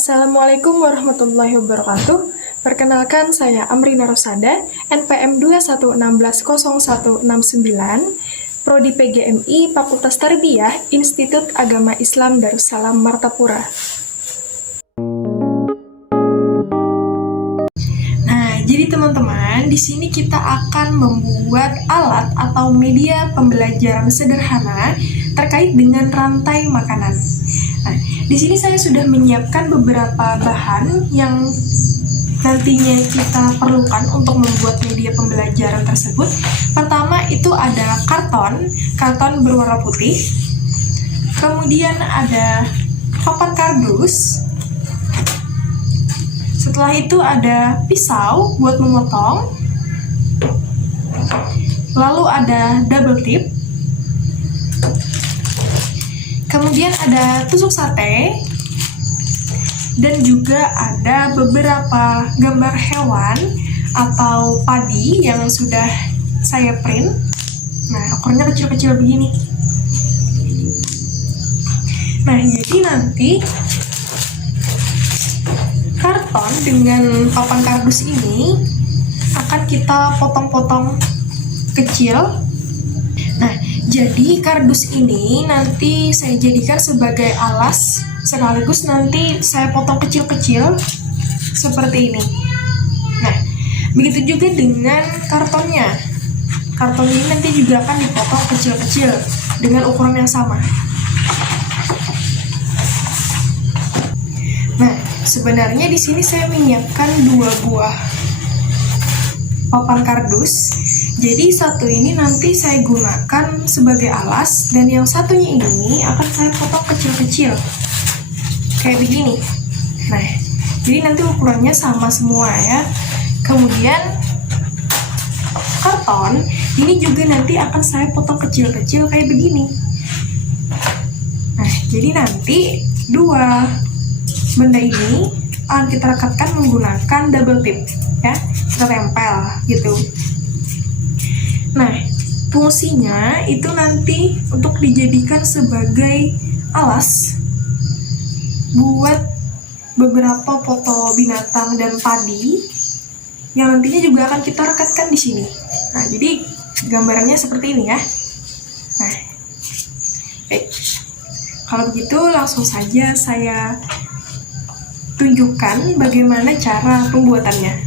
Assalamualaikum warahmatullahi wabarakatuh. Perkenalkan, saya Amrina Rosada, NPM 2160169, Prodi PGMI, Fakultas Tarbiyah, Institut Agama Islam Darussalam Martapura. Nah, jadi teman-teman, di sini kita akan membuat alat atau media pembelajaran sederhana terkait dengan rantai makanan. Nah, di sini saya sudah menyiapkan beberapa bahan yang nantinya kita perlukan untuk membuat media pembelajaran tersebut. Pertama itu ada karton berwarna putih. Kemudian ada papan kardus. Setelah itu ada pisau buat memotong. Lalu ada double tip. Kemudian ada tusuk sate. Dan juga ada beberapa gambar hewan atau padi yang sudah saya print. Nah, ukurannya kecil-kecil begini. Nah, jadi nanti karton dengan papan kardus ini akan kita potong-potong kecil. Nah, jadi kardus ini nanti saya jadikan sebagai alas, sekaligus nanti saya potong kecil-kecil seperti ini. Nah, begitu juga dengan kartonnya. Karton ini nanti juga akan dipotong kecil-kecil dengan ukuran yang sama. Nah, sebenarnya di sini saya menyiapkan 2 buah papan kardus. Jadi satu ini nanti saya gunakan sebagai alas, dan yang satunya ini akan saya potong kecil-kecil kayak begini. Nah, jadi nanti ukurannya sama semua ya. Kemudian karton ini juga nanti akan saya potong kecil-kecil kayak begini. Nah, jadi nanti 2 benda ini akan kita rekatkan menggunakan double tip ya, kita tempel gitu. Nah, fungsinya itu nanti untuk dijadikan sebagai alas buat beberapa foto binatang dan padi yang nantinya juga akan kita rekatkan di sini. Nah, jadi gambarannya seperti ini ya. Nah, kalau begitu langsung saja saya tunjukkan bagaimana cara pembuatannya.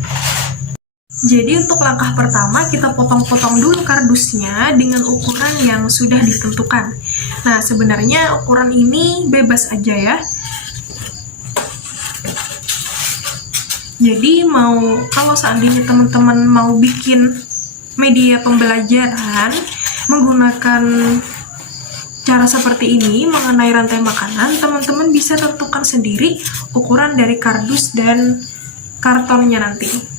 Jadi untuk langkah pertama kita potong-potong dulu kardusnya dengan ukuran yang sudah ditentukan. Nah, sebenarnya ukuran ini bebas aja ya. Jadi kalau seandainya teman-teman mau bikin media pembelajaran menggunakan cara seperti ini mengenai rantai makanan, teman-teman bisa tentukan sendiri ukuran dari kardus dan kartonnya nanti.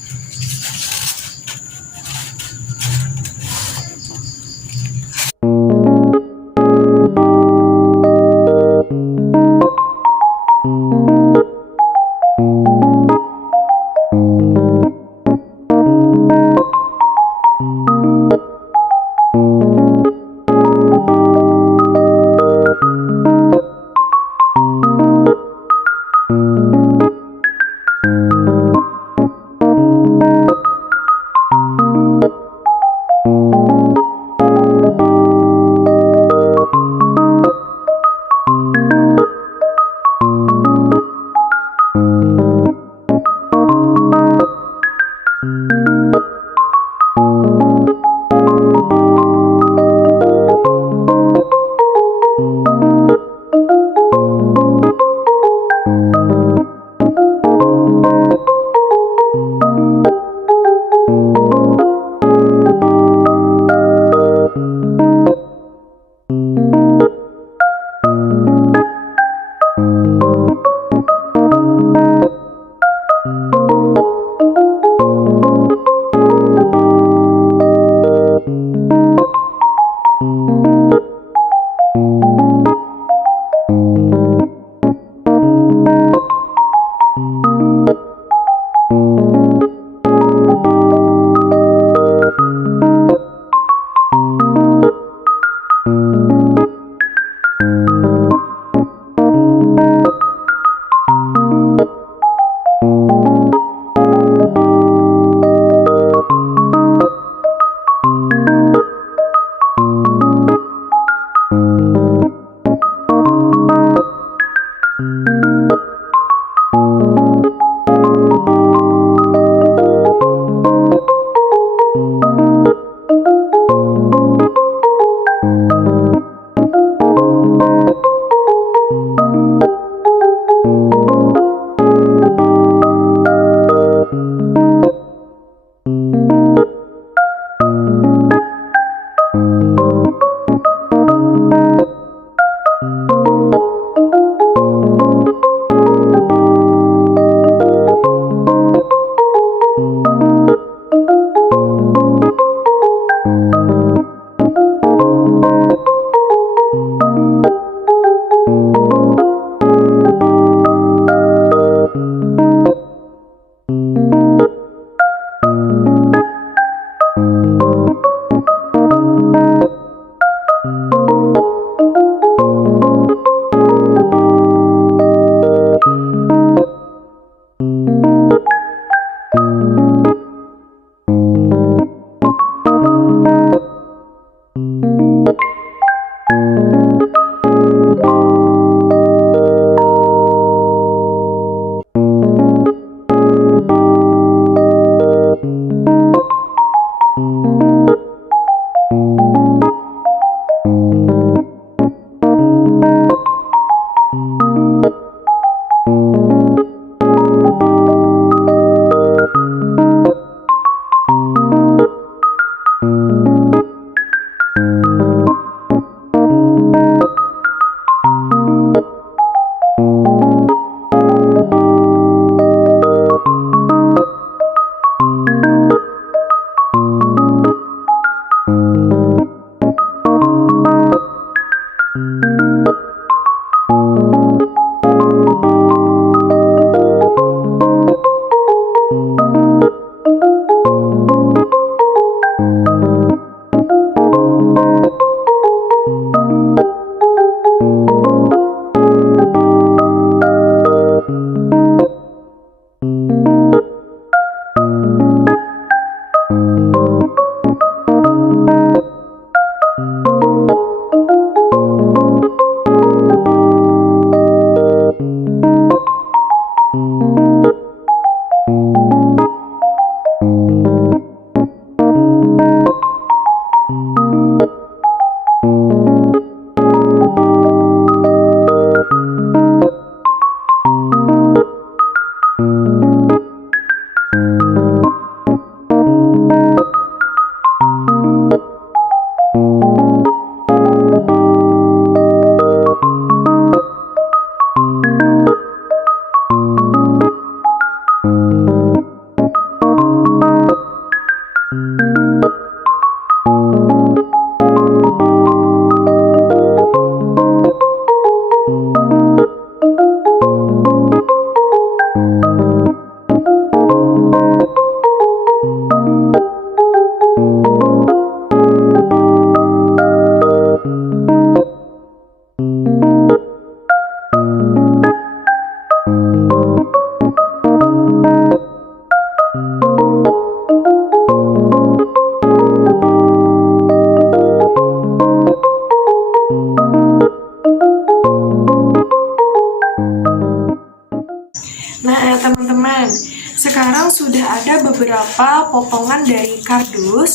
teman-teman, sekarang sudah ada beberapa potongan dari kardus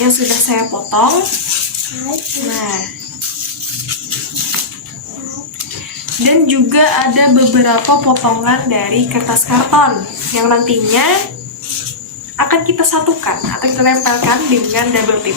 yang sudah saya potong. Nah, dan juga ada beberapa potongan dari kertas karton yang nantinya akan kita satukan atau kita tempelkan dengan double tip.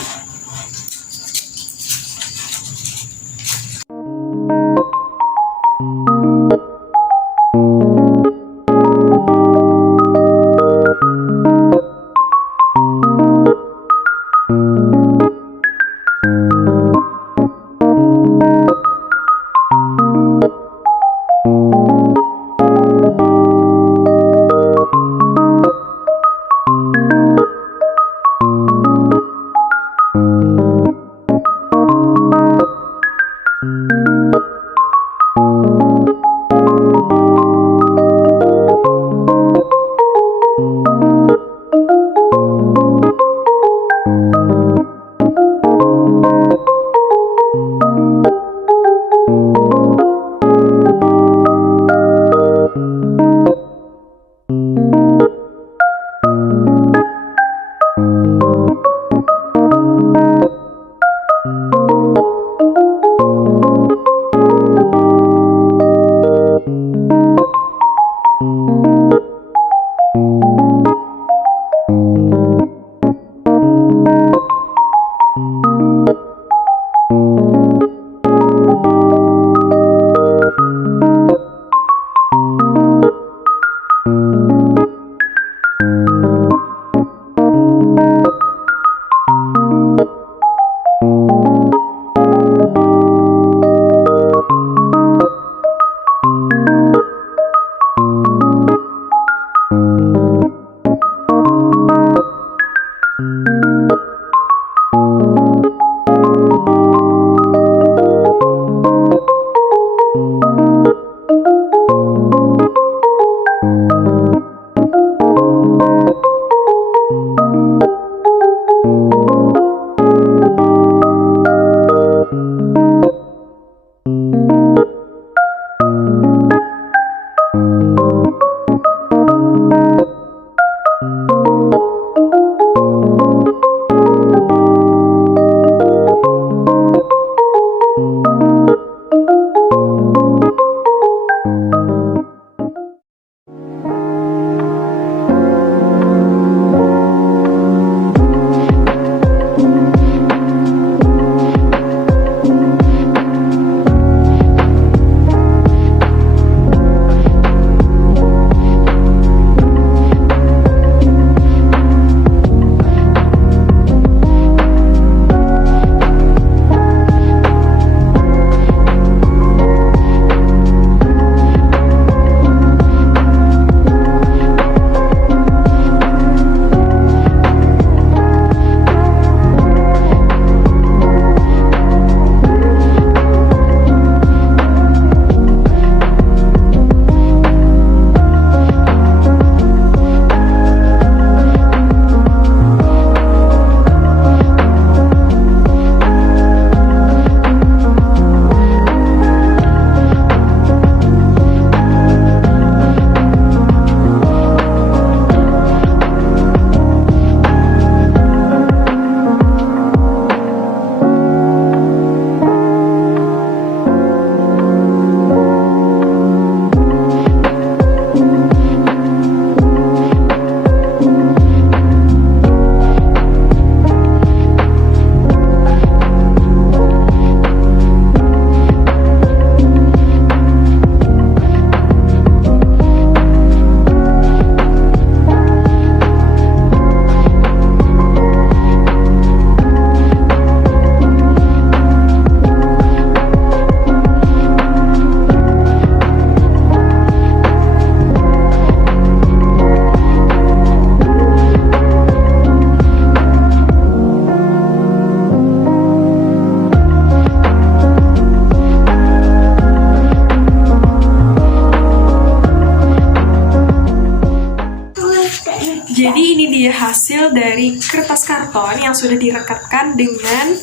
hasil dari kertas karton yang sudah direkatkan dengan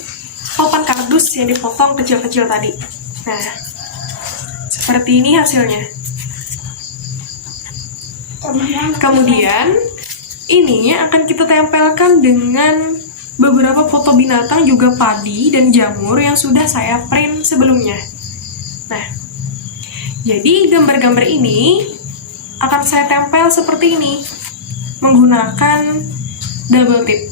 papan kardus yang dipotong kecil-kecil tadi. Nah, seperti ini hasilnya. Kemudian ini akan kita tempelkan dengan beberapa foto binatang juga padi dan jamur yang sudah saya print sebelumnya. Nah, jadi gambar-gambar ini akan saya tempel seperti ini menggunakan double tip.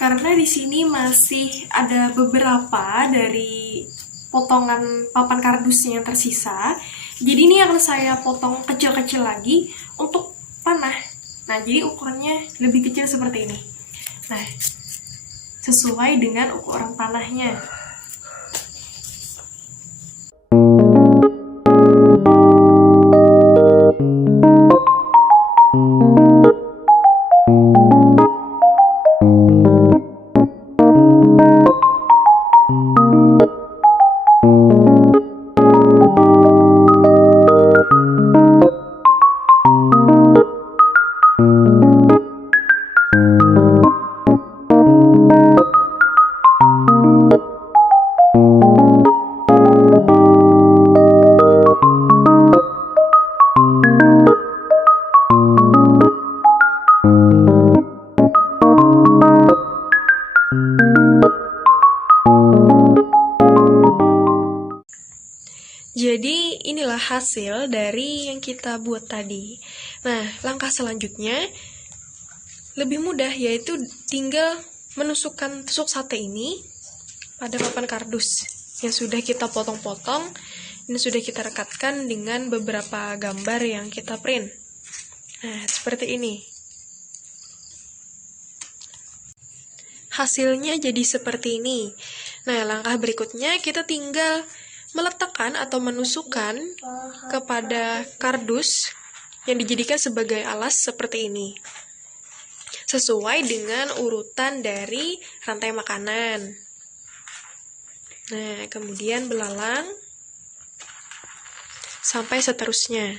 Karena di sini masih ada beberapa dari potongan papan kardusnya yang tersisa, jadi ini akan saya potong kecil-kecil lagi untuk panah. Nah, jadi ukurannya lebih kecil seperti ini. Nah, sesuai dengan ukuran panahnya. Jadi inilah hasil dari yang kita buat tadi. Nah, langkah selanjutnya lebih mudah, yaitu tinggal menusukkan tusuk sate ini pada papan kardus yang sudah kita potong-potong dan sudah kita rekatkan dengan beberapa gambar yang kita print. Nah, seperti ini. Hasilnya jadi seperti ini. Nah, langkah berikutnya kita tinggal meletakkan atau menusukkan kepada kardus yang dijadikan sebagai alas seperti ini, sesuai dengan urutan dari rantai makanan. Nah, kemudian belalang sampai seterusnya.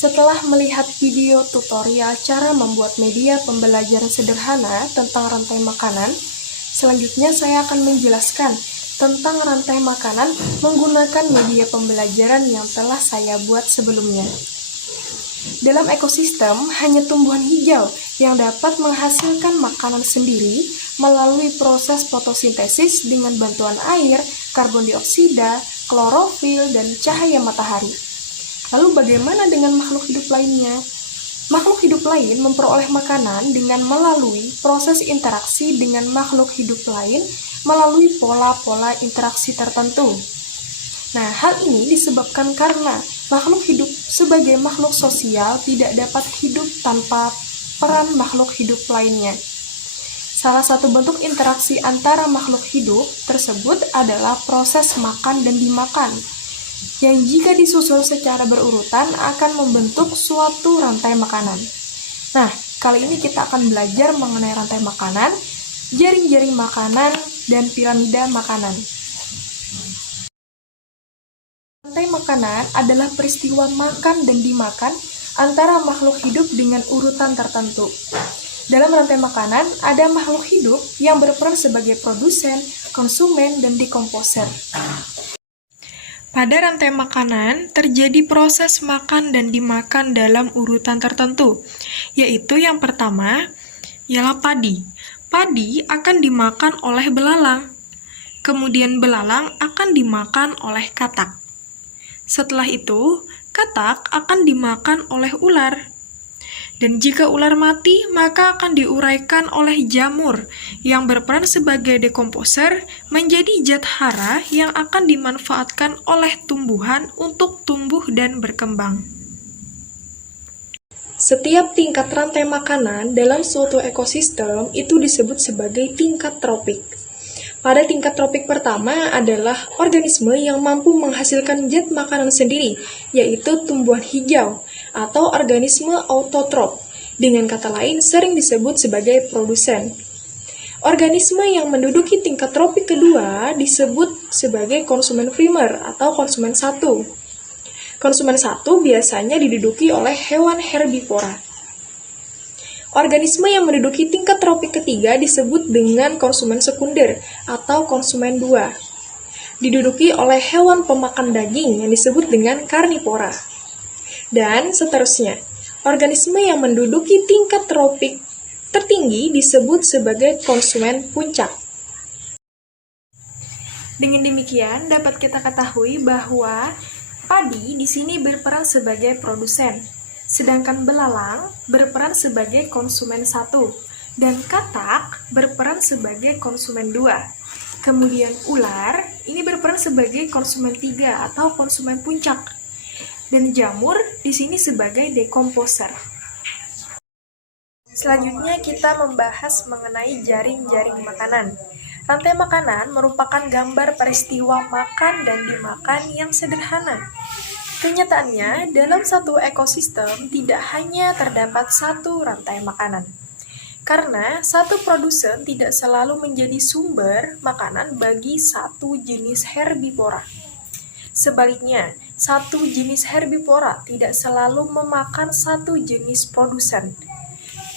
Setelah melihat video tutorial cara membuat media pembelajaran sederhana tentang rantai makanan, selanjutnya saya akan menjelaskan tentang rantai makanan menggunakan media pembelajaran yang telah saya buat sebelumnya. Dalam ekosistem, hanya tumbuhan hijau yang dapat menghasilkan makanan sendiri melalui proses fotosintesis dengan bantuan air, karbon dioksida, klorofil, dan cahaya matahari. Lalu bagaimana dengan makhluk hidup lainnya? Makhluk hidup lain memperoleh makanan dengan melalui proses interaksi dengan makhluk hidup lain melalui pola-pola interaksi tertentu. Nah, hal ini disebabkan karena makhluk hidup sebagai makhluk sosial tidak dapat hidup tanpa peran makhluk hidup lainnya. Salah satu bentuk interaksi antara makhluk hidup tersebut adalah proses makan dan dimakan, yang jika disusun secara berurutan akan membentuk suatu rantai makanan. Nah, kali ini kita akan belajar mengenai rantai makanan, jaring-jaring makanan, dan piramida makanan. Rantai makanan adalah peristiwa makan dan dimakan antara makhluk hidup dengan urutan tertentu. Dalam rantai makanan, ada makhluk hidup yang berperan sebagai produsen, konsumen, dan dekomposer. Pada rantai makanan, terjadi proses makan dan dimakan dalam urutan tertentu, yaitu yang pertama, ialah padi. Padi akan dimakan oleh belalang, kemudian belalang akan dimakan oleh katak. Setelah itu, katak akan dimakan oleh ular. Dan jika ular mati, maka akan diuraikan oleh jamur yang berperan sebagai dekomposer menjadi zat hara yang akan dimanfaatkan oleh tumbuhan untuk tumbuh dan berkembang. Setiap tingkat rantai makanan dalam suatu ekosistem itu disebut sebagai tingkat tropik. Pada tingkat tropik pertama adalah organisme yang mampu menghasilkan zat makanan sendiri, yaitu tumbuhan hijau atau organisme autotrof. Dengan kata lain, sering disebut sebagai produsen. Organisme yang menduduki tingkat tropik kedua disebut sebagai konsumen primer atau konsumen satu. Konsumen satu biasanya diduduki oleh hewan herbivora. Organisme yang menduduki tingkat tropik ketiga disebut dengan konsumen sekunder atau konsumen 2. Diduduki oleh hewan pemakan daging yang disebut dengan karnivora. Dan seterusnya, organisme yang menduduki tingkat tropik tertinggi disebut sebagai konsumen puncak. Dengan demikian, dapat kita ketahui bahwa padi di sini berperan sebagai produsen. Sedangkan belalang berperan sebagai konsumen 1, dan katak berperan sebagai konsumen 2. Kemudian ular ini berperan sebagai konsumen 3 atau konsumen puncak. Dan jamur di sini sebagai dekomposer. Selanjutnya kita membahas mengenai jaring-jaring makanan. Rantai makanan merupakan gambar peristiwa makan dan dimakan yang sederhana. Kenyataannya, dalam satu ekosistem tidak hanya terdapat satu rantai makanan. Karena satu produsen tidak selalu menjadi sumber makanan bagi satu jenis herbivora. Sebaliknya, satu jenis herbivora tidak selalu memakan satu jenis produsen.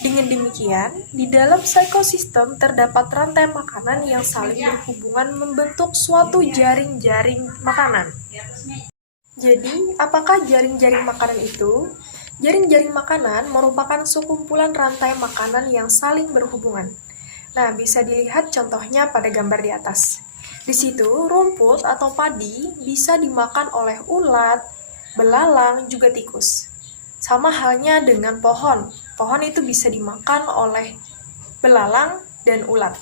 Dengan demikian, di dalam ekosistem terdapat rantai makanan yang saling berhubungan membentuk suatu jaring-jaring makanan. Jadi, apakah jaring-jaring makanan itu? Jaring-jaring makanan merupakan sekumpulan rantai makanan yang saling berhubungan. Nah, bisa dilihat contohnya pada gambar di atas. Di situ, rumput atau padi bisa dimakan oleh ulat, belalang, juga tikus. Sama halnya dengan pohon. Pohon itu bisa dimakan oleh belalang dan ulat.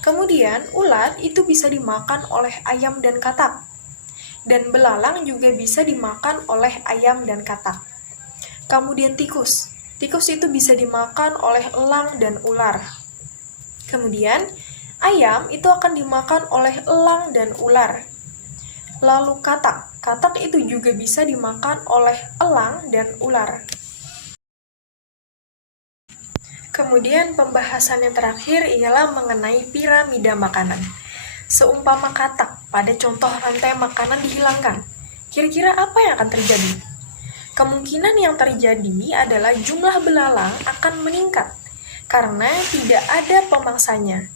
Kemudian, ulat itu bisa dimakan oleh ayam dan katak. Dan belalang juga bisa dimakan oleh ayam dan katak. Kemudian tikus. Tikus itu bisa dimakan oleh elang dan ular. Kemudian, ayam itu akan dimakan oleh elang dan ular. Lalu katak. Katak itu juga bisa dimakan oleh elang dan ular. Kemudian pembahasan yang terakhir ialah mengenai piramida makanan. Seumpama katak pada contoh rantai makanan dihilangkan, kira-kira apa yang akan terjadi? Kemungkinan yang terjadi adalah jumlah belalang akan meningkat karena tidak ada pemangsanya.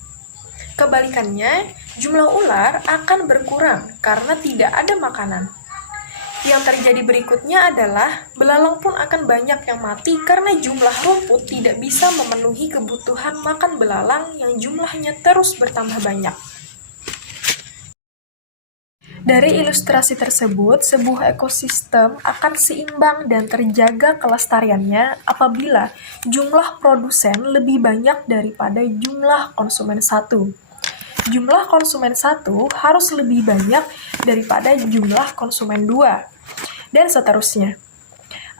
Kebalikannya, jumlah ular akan berkurang karena tidak ada makanan. Yang terjadi berikutnya adalah belalang pun akan banyak yang mati karena jumlah rumput tidak bisa memenuhi kebutuhan makan belalang yang jumlahnya terus bertambah banyak. Dari ilustrasi tersebut, sebuah ekosistem akan seimbang dan terjaga kelestariannya apabila jumlah produsen lebih banyak daripada jumlah konsumen satu. Jumlah konsumen satu harus lebih banyak daripada jumlah konsumen dua, dan seterusnya.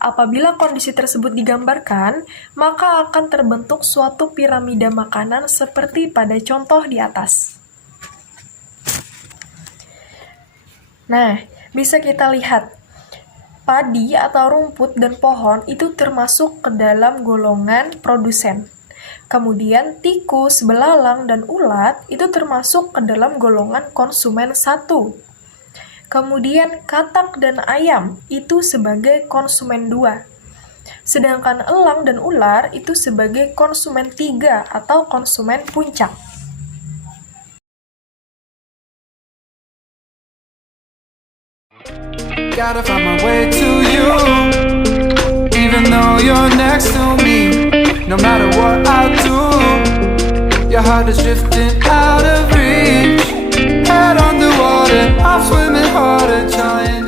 Apabila kondisi tersebut digambarkan, maka akan terbentuk suatu piramida makanan seperti pada contoh di atas. Nah, bisa kita lihat, padi atau rumput dan pohon itu termasuk ke dalam golongan produsen. Kemudian tikus, belalang, dan ulat itu termasuk ke dalam golongan konsumen satu. Kemudian katak dan ayam itu sebagai konsumen dua. Sedangkan elang dan ular itu sebagai konsumen tiga atau konsumen puncak. Gotta find my way to you, even though you're next to me. No matter what I do, your heart is drifting out of reach. Head underwater, I'm swimming harder, trying